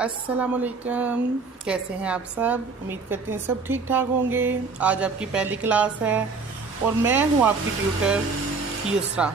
अस्सलामुअलैकुम, कैसे हैं आप सब। उम्मीद करते हैं सब ठीक ठाक होंगे। आज आपकी पहली क्लास है और मैं हूं आपकी ट्यूटर युसरा,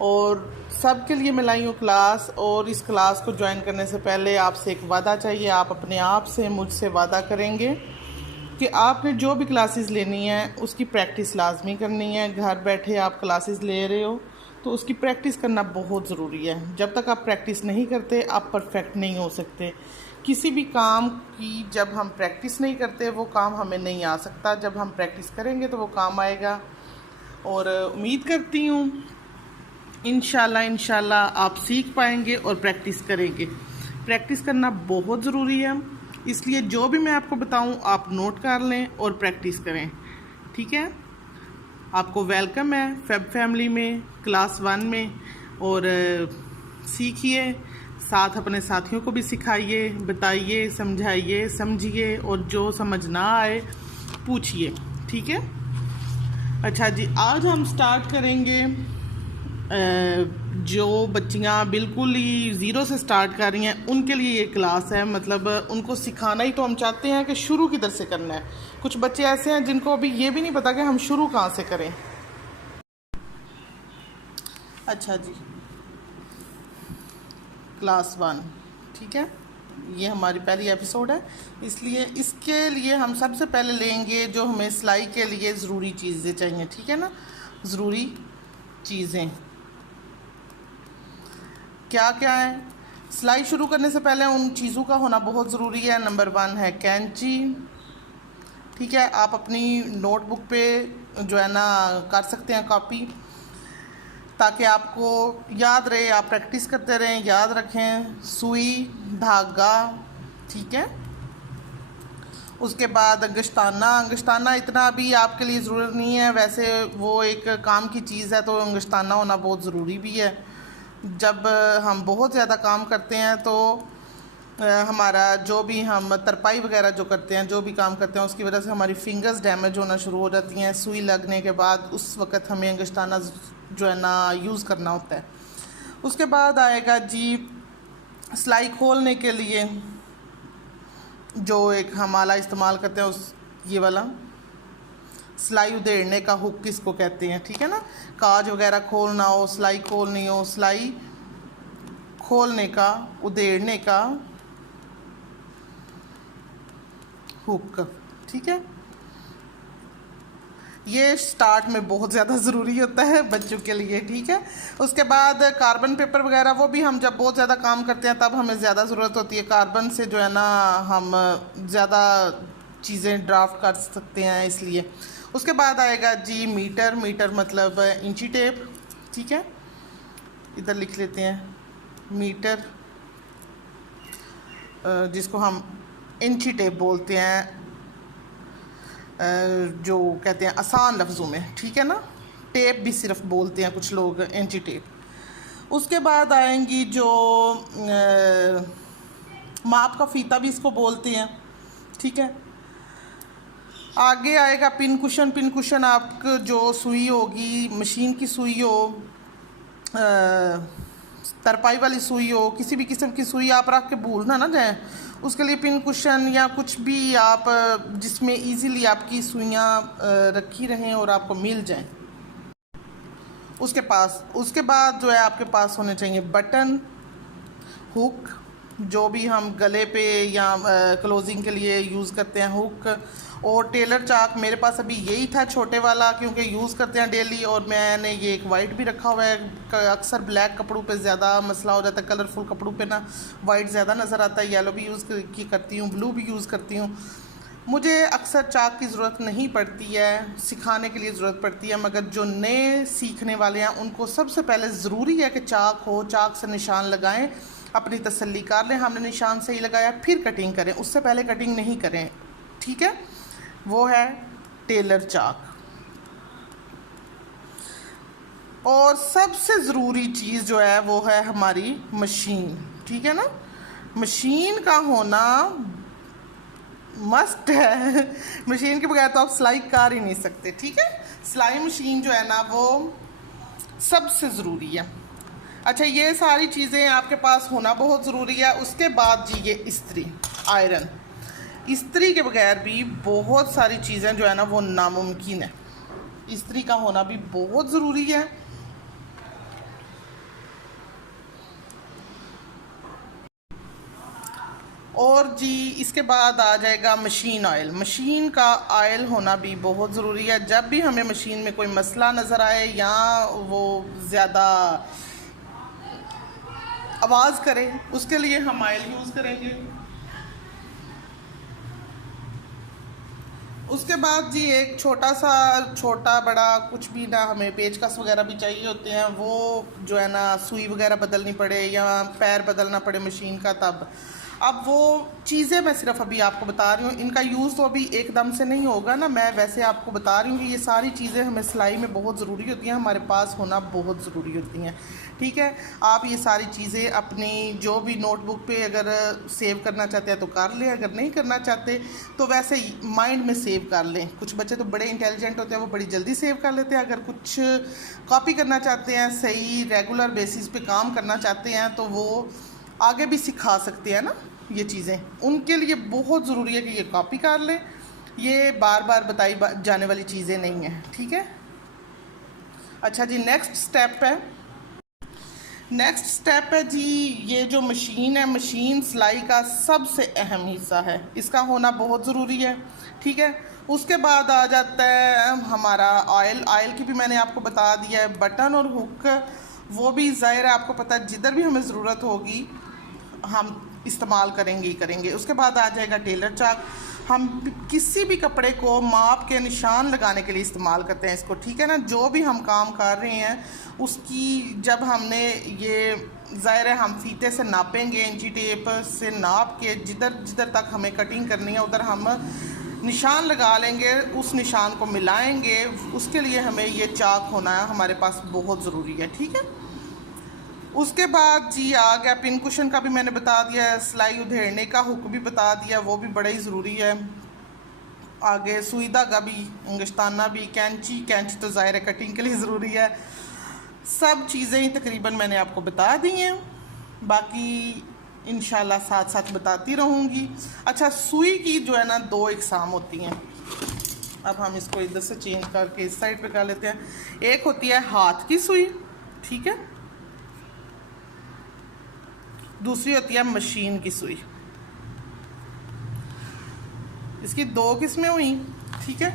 और सब के लिए मैं लाई हूँ क्लास। और इस क्लास को ज्वाइन करने से पहले आपसे एक वादा चाहिए। आप अपने आप से मुझसे वादा करेंगे कि आपने जो भी क्लासेस लेनी है उसकी प्रैक्टिस लाजमी करनी है। घर बैठे आप क्लासेस ले रहे हो तो उसकी प्रैक्टिस करना बहुत ज़रूरी है। जब तक आप प्रैक्टिस नहीं करते आप परफेक्ट नहीं हो सकते। किसी भी काम की जब हम प्रैक्टिस नहीं करते वो काम हमें नहीं आ सकता। जब हम प्रैक्टिस करेंगे तो वो काम आएगा। और उम्मीद करती हूँ इंशाल्लाह आप सीख पाएंगे और प्रैक्टिस करेंगे। प्रैक्टिस करना बहुत ज़रूरी है, इसलिए जो भी मैं आपको बताऊं आप नोट कर लें और प्रैक्टिस करें, ठीक है। आपको वेलकम है फेब फैमिली में, क्लास 1 में। और सीखिए, साथ अपने साथियों को भी सिखाइए, बताइए, समझाइए, समझिए, और जो समझ ना आए पूछिए, ठीक है। अच्छा जी, आज हम स्टार्ट करेंगे। जो बच्चियाँ बिल्कुल ही ज़ीरो से स्टार्ट कर रही हैं उनके लिए ये क्लास है। मतलब उनको सिखाना ही तो हम चाहते हैं कि शुरू किधर से करना है। कुछ बच्चे ऐसे हैं जिनको अभी ये भी नहीं पता कि हम शुरू कहाँ से करें। अच्छा जी, क्लास 1, ठीक है, ये हमारी पहली एपिसोड है, इसलिए इसके लिए हम सबसे पहले लेंगे जो हमें सिलाई के लिए ज़रूरी चीज़ें चाहिए, ठीक है ना। ज़रूरी चीज़ें क्या क्या है। सिलाई शुरू करने से पहले उन चीज़ों का होना बहुत ज़रूरी है। नंबर 1 है कैंची, ठीक है। आप अपनी नोटबुक पे जो है ना कर सकते हैं कॉपी, ताकि आपको याद रहे, आप प्रैक्टिस करते रहें, याद रखें। सुई, धागा, ठीक है। उसके बाद अंगश्ताना इतना भी आपके लिए ज़रूरत नहीं है, वैसे वो एक काम की चीज़ है तो अंगश्ताना होना बहुत ज़रूरी भी है। जब हम बहुत ज़्यादा काम करते हैं तो हमारा जो भी हम तरपाई वगैरह जो करते हैं, जो भी काम करते हैं, उसकी वजह से हमारी फिंगर्स डैमेज होना शुरू हो जाती हैं। सुई लगने के बाद उस वक़्त हमें अंगश्ताना जो है ना यूज़ करना होता है। उसके बाद आएगा जी सिलाई खोलने के लिए जो एक हम आला इस्तेमाल करते हैं, उस ये वाला सिलाई उधेड़ने का हुक किसको कहते हैं, ठीक है ना। काज वगैरह खोलना हो, सिलाई खोलनी हो, सिलाई खोलने का, उधेड़ने का हुक, ठीक है। ये स्टार्ट में बहुत ज़्यादा ज़रूरी होता है बच्चों के लिए, ठीक है। उसके बाद कार्बन पेपर वगैरह, वो भी हम जब बहुत ज़्यादा काम करते हैं तब हमें ज़्यादा ज़रूरत होती है। कार्बन से जो है ना हम ज़्यादा चीज़ें ड्राफ्ट कर सकते हैं, इसलिए। उसके बाद आएगा जी मीटर मतलब इंची टेप, ठीक है। इधर लिख लेते हैं मीटर, जिसको हम इंची टेप बोलते हैं, जो कहते हैं आसान लफ्ज़ों में, ठीक है ना। टेप भी सिर्फ बोलते हैं कुछ लोग, इंची टेप। उसके बाद आएंगी जो माप का फीता भी इसको बोलते हैं, ठीक है। आगे आएगा पिन कुशन आपको जो सुई होगी, मशीन की सुई हो, तरपाई वाली सुई हो, किसी भी किस्म की सुई आप रख के भूल ना जाए, उसके लिए पिन कुशन या कुछ भी आप जिसमें इजीली आपकी सुइयाँ रखी रहें और आपको मिल जाएं। उसके बाद जो है आपके पास होने चाहिए बटन, हुक, जो भी हम गले पे या क्लोजिंग के लिए यूज़ करते हैं, हुक। और टेलर चाक मेरे पास अभी यही था छोटे वाला, क्योंकि यूज़ करते हैं डेली। और मैंने ये एक वाइट भी रखा हुआ है। अक्सर ब्लैक कपड़ों पे ज़्यादा मसला हो जाता है, कलरफुल कपड़ों पे ना वाइट ज़्यादा नज़र आता है। येलो भी यूज़ करती हूँ, ब्लू भी यूज़ करती हूँ। मुझे अक्सर चाक की ज़रूरत नहीं पड़ती है, सिखाने के लिए ज़रूरत पड़ती है, मगर जो नए सीखने वाले हैं उनको सबसे पहले ज़रूरी है कि चाक हो, चाक से निशान लगाएं, अपनी तसल्ली कर लें हमने निशान सही लगाया, फिर कटिंग करें, उससे पहले कटिंग नहीं करें, ठीक है। वो है टेलर चाक। और सबसे ज़रूरी चीज़ जो है वो है हमारी मशीन, ठीक है ना। मशीन का होना मस्ट है। मशीन के बगैर तो आप सिलाई कर ही नहीं सकते, ठीक है। सिलाई मशीन जो है ना वो सबसे ज़रूरी है। अच्छा, ये सारी चीज़ें आपके पास होना बहुत ज़रूरी है। उसके बाद जी ये इस्त्री, आयरन। इस्त्री के बगैर भी बहुत सारी चीज़ें जो है ना वो नामुमकिन है। इस्त्री का होना भी बहुत ज़रूरी है। और जी इसके बाद आ जाएगा मशीन ऑयल। मशीन का ऑयल होना भी बहुत ज़रूरी है। जब भी हमें मशीन में कोई मसला नज़र आए या वो ज़्यादा आवाज़ करे, उसके लिए हम ऑयल यूज़ करेंगे। उसके बाद जी एक छोटा बड़ा कुछ भी ना, हमें पेचकस वगैरह भी चाहिए होते हैं, वो जो है ना सुई वगैरह बदलनी पड़े या पैर बदलना पड़े मशीन का, तब। अब वो चीज़ें मैं सिर्फ अभी आपको बता रही हूँ, इनका यूज़ तो अभी एकदम से नहीं होगा ना, मैं वैसे आपको बता रही हूँ कि ये सारी चीज़ें हमें सिलाई में बहुत ज़रूरी होती हैं, हमारे पास होना बहुत ज़रूरी होती हैं। ठीक है, आप ये सारी चीज़ें अपनी जो भी नोटबुक पे अगर सेव करना चाहते हैं तो कर लें, अगर नहीं करना चाहते तो वैसे माइंड में सेव कर लें। कुछ बच्चे तो बड़े इंटेलिजेंट होते हैं, वो बड़ी जल्दी सेव कर लेते हैं। अगर कुछ कॉपी करना चाहते हैं, सही रेगुलर बेसिस पे काम करना चाहते हैं, तो वो आगे भी सिखा सकते हैं ना ये चीज़ें। उनके लिए बहुत ज़रूरी है कि ये कॉपी कर लें, ये बार बार बताई जाने वाली चीज़ें नहीं हैं। ठीक है, अच्छा जी नेक्स्ट स्टेप है जी, ये जो मशीन है, मशीन सिलाई का सबसे अहम हिस्सा है, इसका होना बहुत ज़रूरी है। ठीक है, उसके बाद आ जाता है हमारा ऑयल की भी मैंने आपको बता दिया है। बटन और हुक वो भी ज़ाहिर है आपको पता है, जिधर भी हमें ज़रूरत होगी हम इस्तेमाल करेंगे ही करेंगे। उसके बाद आ जाएगा टेलर चाक। हम किसी भी कपड़े को माप के निशान लगाने के लिए इस्तेमाल करते हैं इसको। ठीक है ना, जो भी हम काम कर रहे हैं उसकी जब हमने ये ज़ाहिर है हम फीते से नापेंगे, इंची टेप से नाप के जिधर तक हमें कटिंग करनी है उधर हम निशान लगा लेंगे, उस निशान को मिलाएंगे। उसके लिए हमें ये चाक होना है हमारे पास बहुत ज़रूरी है। ठीक है, उसके बाद जी आ गया पिन कुशन का भी मैंने बता दिया है, सिलाई उधेड़ने का हुक भी बता दिया, वो भी बड़ा ही ज़रूरी है। आगे सुई धागा भी, अंगश्ताना भी, कैंची तो ज़ाहिर है कटिंग के लिए ज़रूरी है। सब चीज़ें ही तकरीबन मैंने आपको बता दी हैं, बाकी इंशाल्लाह साथ साथ बताती रहूँगी। अच्छा, सुई की जो है ना 2 इकसाम होती हैं। अब हम इसको इधर से चेंज करके इस साइड पे कर लेते हैं। एक होती है हाथ की सुई, ठीक है, दूसरी होती है मशीन की सुई। इसकी 2 किस्में हुई। ठीक है,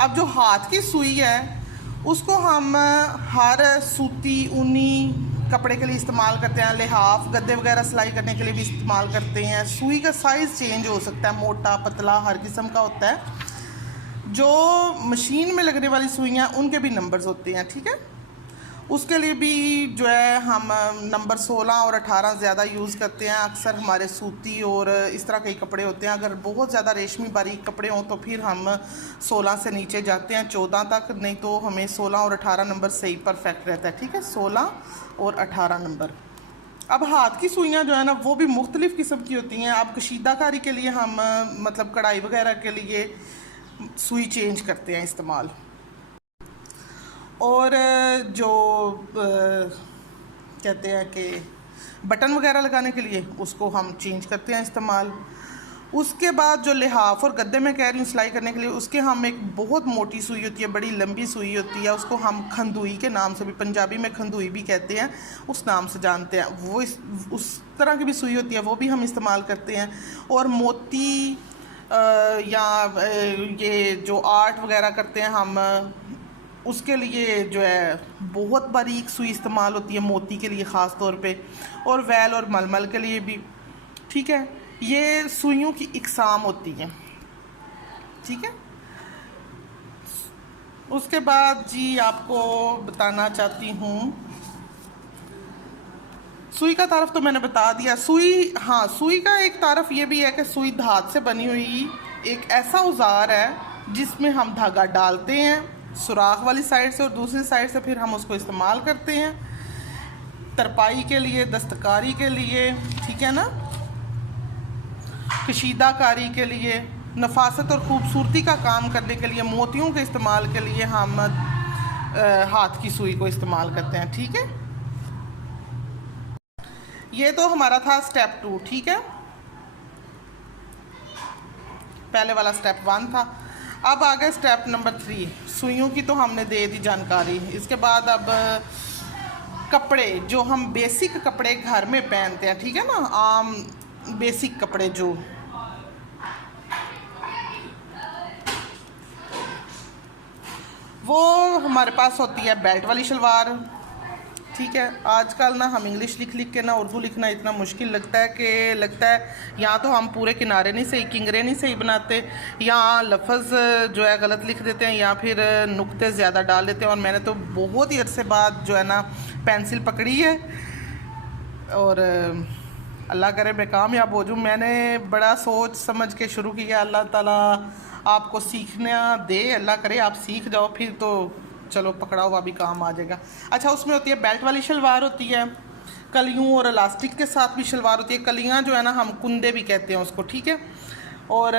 अब जो हाथ की सुई है उसको हम हर सूती ऊनी कपड़े के लिए इस्तेमाल करते हैं, लिहाफ गद्दे वगैरह सिलाई करने के लिए भी इस्तेमाल करते हैं। सुई का साइज़ चेंज हो सकता है, मोटा पतला हर किस्म का होता है। जो मशीन में लगने वाली सुइयाँ उनके भी नंबर्स होते हैं। ठीक है, उसके लिए भी जो है हम नंबर 16 और 18 ज़्यादा यूज़ करते हैं। अक्सर हमारे सूती और इस तरह के कपड़े होते हैं, अगर बहुत ज़्यादा रेशमी बारीक कपड़े हों तो फिर हम 16 से नीचे जाते हैं 14 तक, नहीं तो हमें 16 और 18 नंबर सही परफेक्ट रहता है। ठीक है, 16 और 18 नंबर। अब हाथ की सुइयाँ जो है ना वो भी मुख्तलिफ़ किस्म की होती हैं। अब कशीदाकारी के लिए हम मतलब कढ़ाई वगैरह के लिए सुई चेंज करते हैं इस्तेमाल, और जो कहते हैं कि बटन वगैरह लगाने के लिए उसको हम चेंज करते हैं इस्तेमाल। उसके बाद जो लिहाफ और गद्दे में कह रही हूँ सिलाई करने के लिए, उसके हम एक बहुत मोटी सुई होती है, बड़ी लंबी सुई होती है, उसको हम खंदुई के नाम से भी, पंजाबी में खंदुई भी कहते हैं, उस नाम से जानते हैं। वो उस तरह की भी सुई होती है, वो भी हम इस्तेमाल करते हैं। और मोती या ये जो आर्ट वगैरह करते हैं हम, उसके लिए जो है बहुत बारीक सुई इस्तेमाल होती है, मोती के लिए ख़ास तौर पे, और वैल और मलमल के लिए भी। ठीक है, ये सुइयों की इकसाम होती हैं। ठीक है, उसके बाद जी आपको बताना चाहती हूँ, सुई का तारफ़ तो मैंने बता दिया। सुई का एक तारफ़ ये भी है कि सुई धात से बनी हुई एक ऐसा औजार है जिसमें हम धागा डालते हैं सुराख वाली साइड से और दूसरी साइड से फिर हम उसको इस्तेमाल करते हैं तरपाई के लिए, दस्तकारी के लिए, ठीक है ना, कशीदाकारी के लिए, नफासत और ख़ूबसूरती का काम करने के लिए, मोतियों के इस्तेमाल के लिए हम हाथ की सुई को इस्तेमाल करते हैं। ठीक है, ये तो हमारा था स्टेप 2, ठीक है, पहले वाला स्टेप 1 था। अब आ गए स्टेप नंबर 3। सुइयों की तो हमने दे दी जानकारी। इसके बाद अब कपड़े, जो हम बेसिक कपड़े घर में पहनते हैं, ठीक है ना, आम बेसिक कपड़े जो, वो हमारे पास होती है बेल्ट वाली शलवार, ठीक है। आजकल ना हम इंग्लिश लिख लिख के ना उर्दू लिखना इतना मुश्किल लगता है या तो हम पूरे किनारे नहीं सही, किंगरे नहीं सही बनाते, या लफ्ज़ जो है गलत लिख देते हैं, या फिर नुक्ते ज़्यादा डाल देते हैं। और मैंने तो बहुत ही अरसे बाद जो है ना पेंसिल पकड़ी है, और अल्लाह करे मैं कामयाब हो जाऊँ। मैंने बड़ा सोच समझ के शुरू किया, अल्लाह ताला आपको सीखना दे, अल्लाह करे आप सीख जाओ, फिर तो चलो पकड़ा हुआ भी काम आ जाएगा। अच्छा, उसमें होती है बेल्ट वाली शलवार होती है, कलियों और इलास्टिक के साथ भी शलवार होती है। कलियां जो है ना हम कुंदे भी कहते हैं उसको, ठीक है। और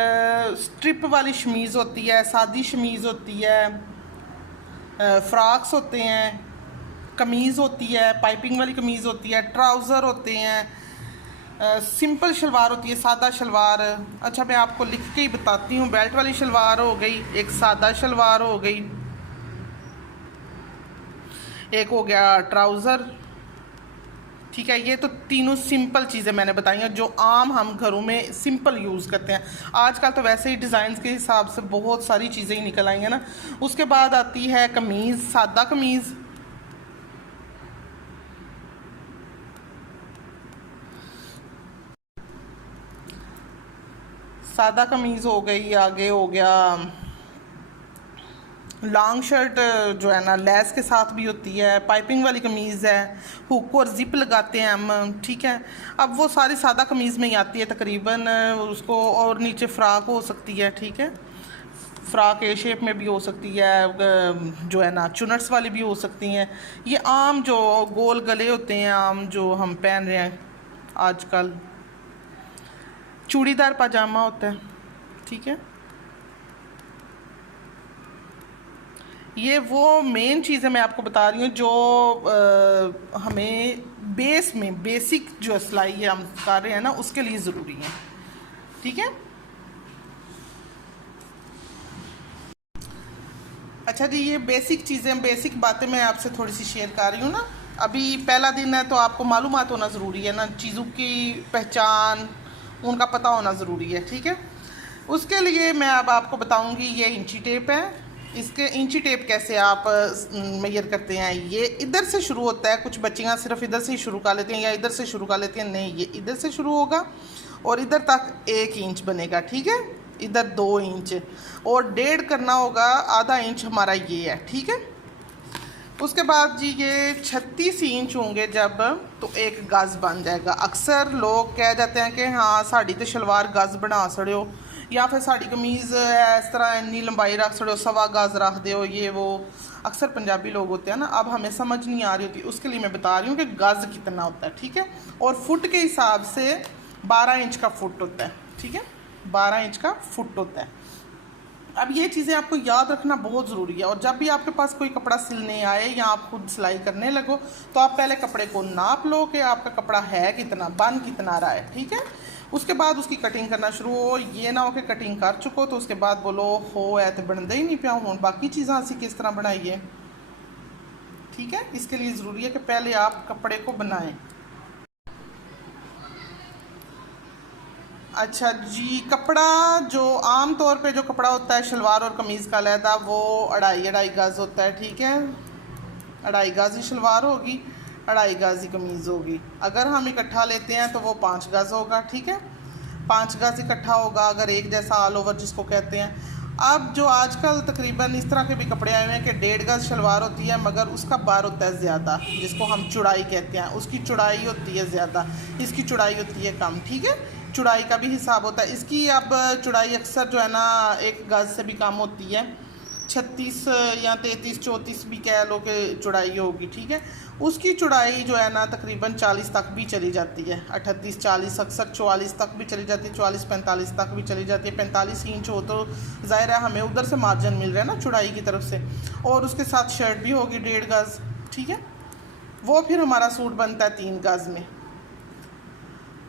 स्ट्रिप वाली शमीज़ होती है, सादी शमीज़ होती है, फ्रॉक्स होते हैं, कमीज़ होती है, पाइपिंग वाली कमीज़ होती है, ट्राउज़र होते हैं, सिंपल शलवार होती है, सादा शलवार। अच्छा, मैं आपको लिख के ही बताती हूँ। बेल्ट वाली शलवार हो गई, एक सादा शलवार हो गई, एक हो गया ट्राउज़र, ठीक है। ये तो तीनों सिंपल चीज़ें मैंने बताई हैं जो आम हम घरों में सिंपल यूज़ करते हैं। आजकल तो वैसे ही डिज़ाइंस के हिसाब से बहुत सारी चीज़ें ही निकल आई हैं ना। उसके बाद आती है कमीज़, सादा कमीज़, सादा कमीज़ हो गई। आगे हो गया लॉन्ग शर्ट, जो है ना लैस के साथ भी होती है, पाइपिंग वाली कमीज़ है, हुक और जिप लगाते हैं हम, ठीक है। अब वो सारी सादा कमीज़ में ही आती है तकरीबन उसको, और नीचे फ़्राक हो सकती है, ठीक है। फ़्राक ए शेप में भी हो सकती है, जो है ना चुनट्स वाली भी हो सकती हैं। ये आम जो गोल गले होते हैं, आम जो हम पहन रहे हैं आजकल, चूड़ीदार पाजामा होता है, ठीक है। ये वो मेन चीज़ें मैं आपको बता रही हूँ जो हमें बेस में बेसिक जो सिलाई है हम कर रहे हैं ना उसके लिए ज़रूरी है, ठीक है। अच्छा जी, ये बेसिक चीज़ें, बेसिक बातें मैं आपसे थोड़ी सी शेयर कर रही हूँ ना। अभी पहला दिन है तो आपको मालूमात होना ज़रूरी है ना, चीज़ों की पहचान, उनका पता होना ज़रूरी है, ठीक है। उसके लिए मैं अब आपको बताऊँगी, ये इंची टेप है। इसके इंची टेप कैसे आप मेजर करते हैं। ये इधर से शुरू होता है, कुछ बच्चियाँ सिर्फ इधर से ही शुरू कर लेती हैं या इधर से शुरू कर लेती हैं, नहीं, ये इधर से शुरू होगा और इधर तक 1 इंच बनेगा, ठीक है। इधर 2 इंच और 1.5 करना होगा, आधा इंच हमारा ये है, ठीक है। उसके बाद जी ये 36 इंच होंगे जब, तो 1 गज़ बन जाएगा। अक्सर लोग कह जाते हैं कि हाँ साड़ी तो शलवार गज़ बना सड़ो, या फिर साड़ी कमीज़ इस तरह इन्नी लंबाई रख सड़ो, 1.25 गज़ रख दो, ये वो। अक्सर पंजाबी लोग होते हैं ना, अब हमें समझ नहीं आ रही होती, उसके लिए मैं बता रही हूँ कि गज़ कितना होता है, ठीक है। और फुट के हिसाब से 12 इंच का फुट होता है, ठीक है, 12 इंच का फुट होता है। अब ये चीज़ें आपको याद रखना बहुत ज़रूरी है। और जब भी आपके पास कोई कपड़ा सिलने आए या आप खुद सिलाई करने लगो, तो आप पहले कपड़े को नाप लो कि आपका कपड़ा है कितना, बन कितना रहा है, ठीक है। उसके बाद उसकी कटिंग करना शुरू हो। ये ना हो कि कटिंग कर चुको तो उसके बाद बोलो हो है तो बनता ही नहीं पिया हूँ, बाकी चीज़ें असी किस तरह बनाइए, ठीक है। इसके लिए ज़रूरी है कि पहले आप कपड़े को बनाएं। अच्छा जी, कपड़ा जो आम तौर पे जो कपड़ा होता है शलवार और कमीज़ का अलहदा, वो 2.5 गज़ होता है, ठीक है। 2.5 गज़ ही शलवार होगी, 2.5 गज़ ही कमीज़ होगी। अगर हम इकट्ठा लेते हैं तो वो 5 गज़ होगा, ठीक है। 5 गज़ इकट्ठा होगा अगर एक जैसा ऑल ओवर जिसको कहते हैं। अब जो आजकल तकरीबन इस तरह के भी कपड़े आए हुए हैं कि 1.5 गज़ शलवार होती है मगर उसका बार होता है ज़्यादा, जिसको हम चौड़ाई कहते हैं, उसकी चौड़ाई होती है ज़्यादा, इसकी चौड़ाई होती है कम, ठीक है। चौड़ाई का भी हिसाब होता है इसकी। अब चौड़ाई अक्सर जो है ना 1 गज़ से भी कम होती है, 36 या 33 34 भी कह लो कि चौड़ाई होगी, ठीक है। उसकी चौड़ाई जो है ना तकरीबन 40 तक भी चली जाती है, 38 40, अक्सर 44 तक भी चली जाती है, 44 45 तक भी चली जाती है। 45 इंच हो तो ज़ाहिर है हमें उधर से मार्जिन मिल रहा है ना चौड़ाई की तरफ से। और उसके साथ शर्ट भी होगी 1.5 गज़, ठीक है। वो फिर हमारा सूट बनता है 3 गज़ में।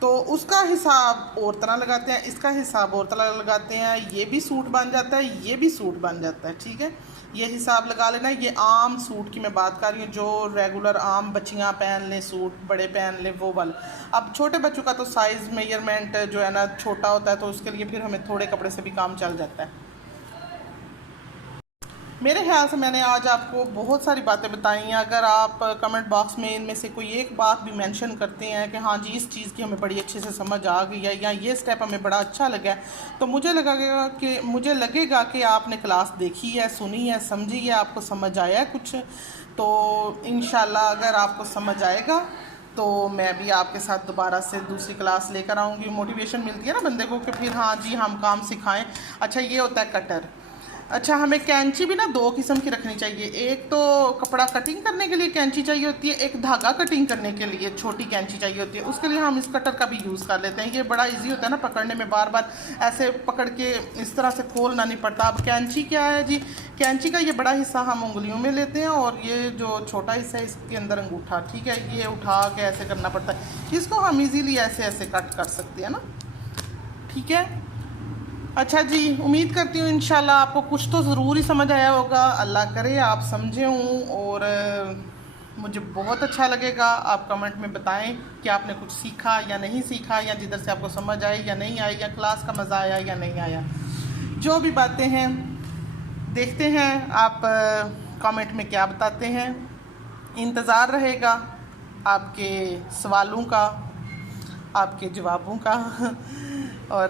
तो उसका हिसाब और तरह लगाते हैं, इसका हिसाब और तरह लगाते हैं, ये भी सूट बन जाता है, ये भी सूट बन जाता है। ठीक है, ये हिसाब लगा लेना। ये आम सूट की मैं बात कर रही हूँ, जो रेगुलर आम बच्चियाँ पहन लें, सूट बड़े पहन लें, वो वाला। अब छोटे बच्चों का तो साइज़ मेजरमेंट जो है ना छोटा होता है, तो उसके लिए फिर हमें थोड़े कपड़े से भी काम चल जाता है। मेरे ख्याल से मैंने आज आपको बहुत सारी बातें बताई हैं। अगर आप कमेंट बॉक्स में इनमें से कोई एक बात भी मेंशन करते हैं कि हाँ जी इस चीज़ की हमें बड़ी अच्छे से समझ आ गई है, या ये स्टेप हमें बड़ा अच्छा लगा है, तो मुझे लगेगा कि आपने क्लास देखी है, सुनी है, समझी है, आपको समझ आया है कुछ। तो इंशाल्लाह अगर आपको समझ आएगा तो मैं भी आपके साथ दोबारा से दूसरी क्लास लेकर आऊँगी। मोटिवेशन मिलती है ना बंदे को कि फिर हाँ जी हम काम सिखाएं। अच्छा, ये होता है कटर। अच्छा, हमें कैंची भी ना दो किस्म की रखनी चाहिए। एक तो कपड़ा कटिंग करने के लिए कैंची चाहिए होती है, एक धागा कटिंग करने के लिए छोटी कैंची चाहिए होती है। उसके लिए हम इस कटर का भी यूज़ कर लेते हैं। ये बड़ा इजी होता है ना पकड़ने में, बार बार ऐसे पकड़ के इस तरह से खोलना नहीं पड़ता। अब कैंची क्या है जी, कैंची का ये बड़ा हिस्सा हम उंगलियों में लेते हैं, और ये जो छोटा हिस्सा है इसके अंदर अंगूठा। ठीक है, ये उठा के ऐसे करना पड़ता है। इसको हम ईज़िली ऐसे ऐसे कट कर सकते हैं ना। ठीक है, अच्छा जी, उम्मीद करती हूँ इंशाल्लाह आपको कुछ तो ज़रूर ही समझ आया होगा। अल्लाह करे आप समझे हूँ, और मुझे बहुत अच्छा लगेगा। आप कमेंट में बताएं कि आपने कुछ सीखा या नहीं सीखा, या जिधर से आपको समझ आई या नहीं आई, या क्लास का मज़ा आया या नहीं आया। जो भी बातें हैं देखते हैं आप कमेंट में क्या बताते हैं। इंतज़ार रहेगा आपके सवालों का, आपके जवाबों का। और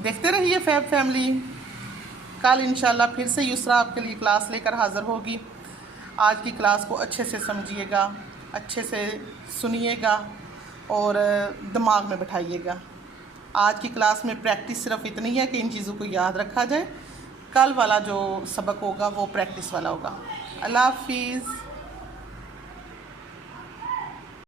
देखते रहिए फैब फैमिली। कल इंशाल्लाह फिर से युसरा आपके लिए क्लास लेकर हाज़िर होगी। आज की क्लास को अच्छे से समझिएगा, अच्छे से सुनिएगा और दिमाग में बैठाइएगा। आज की क्लास में प्रैक्टिस सिर्फ इतनी है कि इन चीज़ों को याद रखा जाए। कल वाला जो सबक होगा वो प्रैक्टिस वाला होगा। अल्लाह हाफिज़।